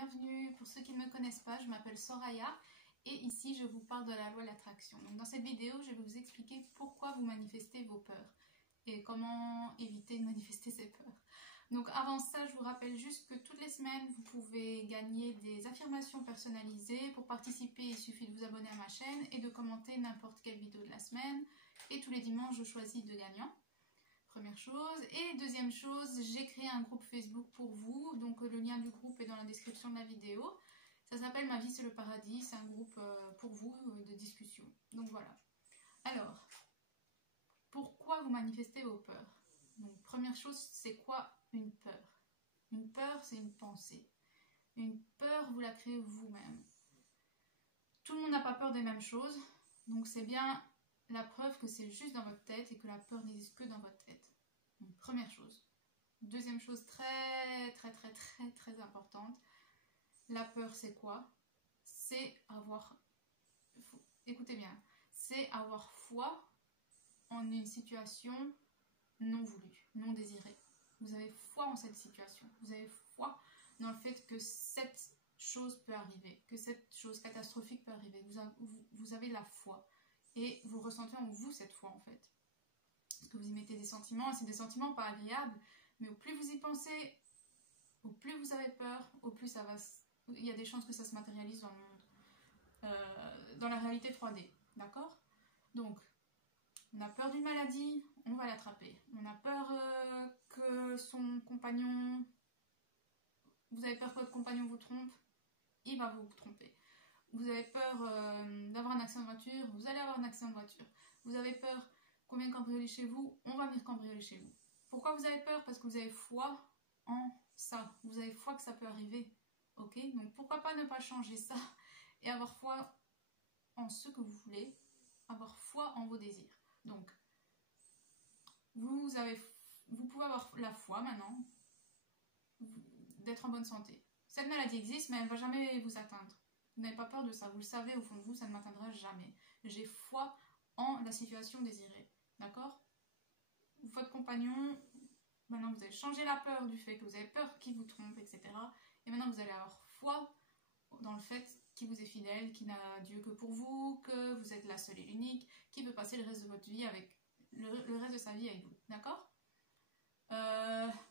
bienvenue. Pour ceux qui ne me connaissent pas, je m'appelle Soraya et ici je vous parle de la loi de l'attraction. Donc dans cette vidéo, je vais vous expliquer pourquoi vous manifestez vos peurs et comment éviter de manifester ces peurs. Donc avant ça, je vous rappelle juste que toutes les semaines, vous pouvez gagner des affirmations personnalisées. Pour participer, il suffit de vous abonner à ma chaîne et de commenter n'importe quelle vidéo de la semaine. Et tous les dimanches, je choisis deux gagnants. Première chose. Et deuxième chose, j'ai créé un groupe Facebook pour vous. Donc le lien du groupe est dans la description de la vidéo. Ça s'appelle Ma vie c'est le paradis. C'est un groupe pour vous de discussion. Donc voilà. Alors, pourquoi vous manifestez vos peurs? Donc première chose, c'est quoi une peur? Une peur, c'est une pensée. Une peur, vous la créez vous-même. Tout le monde n'a pas peur des mêmes choses. Donc c'est bien la preuve que c'est juste dans votre tête et que la peur n'existe que dans votre tête. Donc, première chose. Deuxième chose très importante. La peur, c'est quoi? C'est avoir... Écoutez bien. C'est avoir foi en une situation non voulue, non désirée. Vous avez foi en cette situation. Vous avez foi dans le fait que cette chose peut arriver, que cette chose catastrophique peut arriver. Vous avez la foi. Et vous ressentez en vous cette foi en fait. Parce que vous y mettez des sentiments, c'est des sentiments pas agréables, mais au plus vous y pensez, au plus vous avez peur, au plus ça va... Il y a des chances que ça se matérialise dans le monde. Dans la réalité 3D, d'accord? Donc, on a peur d'une maladie, on va l'attraper. On a peur que son compagnon... Vous avez peur que votre compagnon vous trompe, il va vous tromper. Vous avez peur d'avoir un accident de voiture, vous allez avoir un accident de voiture. Vous avez peur qu'on vienne cambrioler chez vous, on va venir cambrioler chez vous. Pourquoi vous avez peur? Parce que vous avez foi en ça. Vous avez foi que ça peut arriver. Ok? Donc pourquoi pas ne pas changer ça et avoir foi en ce que vous voulez, avoir foi en vos désirs. Donc, vous pouvez avoir la foi maintenant d'être en bonne santé. Cette maladie existe, mais elle ne va jamais vous atteindre. Vous n'avez pas peur de ça, vous le savez au fond de vous, ça ne m'atteindra jamais. J'ai foi en la situation désirée, d'accord? Votre compagnon, maintenant vous avez changé la peur du fait que vous avez peur qu'il vous trompe, etc. Et maintenant vous allez avoir foi dans le fait qu'il vous est fidèle, qu'il n'a Dieu que pour vous, que vous êtes la seule et l'unique, qui veut passer le reste de votre vie avec, le reste de sa vie avec vous, d'accord?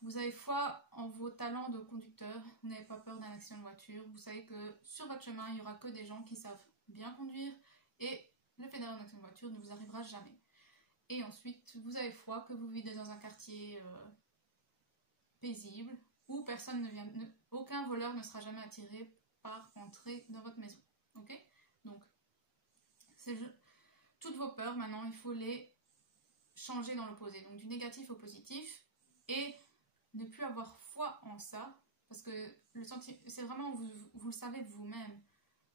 Vous avez foi en vos talents de conducteur, vous n'avez pas peur d'un accident de voiture, vous savez que sur votre chemin, il n'y aura que des gens qui savent bien conduire et le fait d'avoir un accident de voiture ne vous arrivera jamais. Et ensuite, vous avez foi que vous vivez dans un quartier paisible où personne ne vient, aucun voleur ne sera jamais attiré par entrer dans votre maison. Ok? Donc, toutes vos peurs, maintenant, il faut les changer dans l'opposé, donc du négatif au positif. Et ne plus avoir foi en ça, parce que c'est vraiment, vous le savez de vous-même,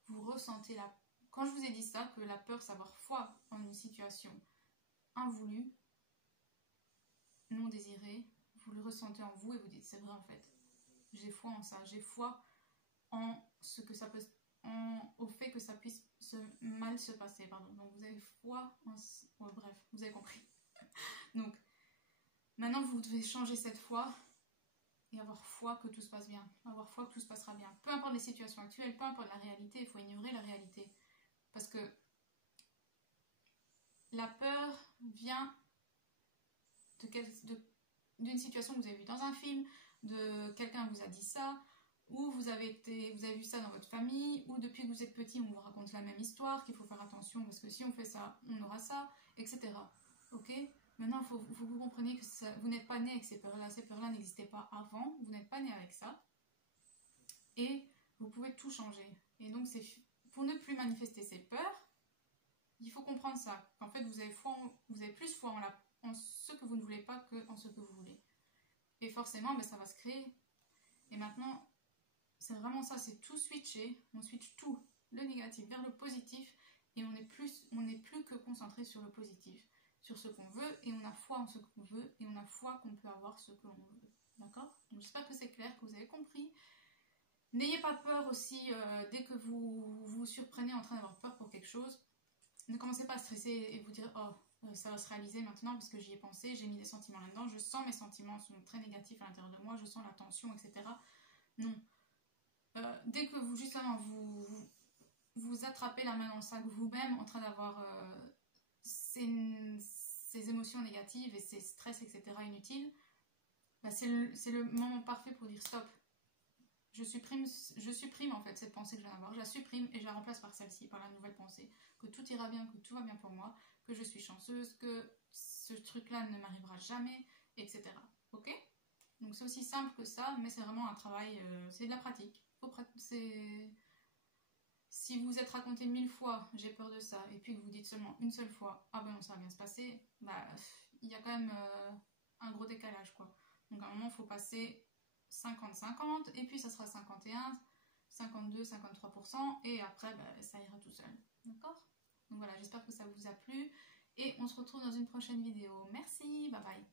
vous ressentez la... Quand je vous ai dit ça, que la peur, c'est avoir foi en une situation invoulue, non désirée, vous le ressentez en vous et vous dites, c'est vrai en fait, j'ai foi en ça, j'ai foi en ce que ça peut... au fait que ça puisse mal se passer, pardon. Donc vous avez foi en... Ouais, bref, vous avez compris. Donc, maintenant, vous devez changer cette foi et avoir foi que tout se passe bien. Avoir foi que tout se passera bien. Peu importe les situations actuelles, peu importe la réalité, il faut ignorer la réalité. Parce que la peur vient d'une situation que vous avez vue dans un film, de quelqu'un vous a dit ça, ou vous avez vu ça dans votre famille, ou depuis que vous êtes petit, on vous raconte la même histoire, qu'il faut faire attention parce que si on fait ça, on aura ça, etc. Ok? Maintenant, il faut que vous compreniez que vous n'êtes pas né avec ces peurs-là. Ces peurs-là n'existaient pas avant. Vous n'êtes pas né avec ça. Et vous pouvez tout changer. Et donc, pour ne plus manifester ces peurs, il faut comprendre ça. En fait, vous avez plus foi en ce que vous ne voulez pas qu'en ce que vous voulez. Et forcément, ça va se créer. Et maintenant, c'est vraiment ça. C'est tout switcher. On switch tout, le négatif vers le positif. Et on n'est plus que concentré sur le positif, sur ce qu'on veut, et on a foi en ce qu'on veut, et on a foi qu'on peut avoir ce que l'on veut. D'accord? Donc j'espère que c'est clair, que vous avez compris. N'ayez pas peur aussi, dès que vous vous surprenez en train d'avoir peur pour quelque chose, ne commencez pas à stresser et vous dire « Oh, ça va se réaliser maintenant parce que j'y ai pensé, j'ai mis des sentiments là-dedans, je sens mes sentiments sont très négatifs à l'intérieur de moi, je sens la tension, etc. » Non. dès que vous, justement, vous attrapez la main dans le sac vous-même en train d'avoir ces émotions négatives et ces stress, etc. inutiles, bah, c'est le moment parfait pour dire stop. Je supprime en fait cette pensée que je viens d'avoir, je la supprime et je la remplace par celle-ci, par la nouvelle pensée, que tout ira bien, que tout va bien pour moi, que je suis chanceuse, que ce truc-là ne m'arrivera jamais, etc. Ok? Donc c'est aussi simple que ça, mais c'est vraiment un travail, c'est de la pratique. Si vous êtes raconté 1000 fois j'ai peur de ça, et puis que vous dites seulement une seule fois ah ben non ça va bien se passer, bah il y a quand même un gros décalage quoi. Donc à un moment il faut passer 50-50, et puis ça sera 51, 52, 53%, et après bah, ça ira tout seul. D'accord? Donc voilà, j'espère que ça vous a plu, et on se retrouve dans une prochaine vidéo. Merci, bye bye.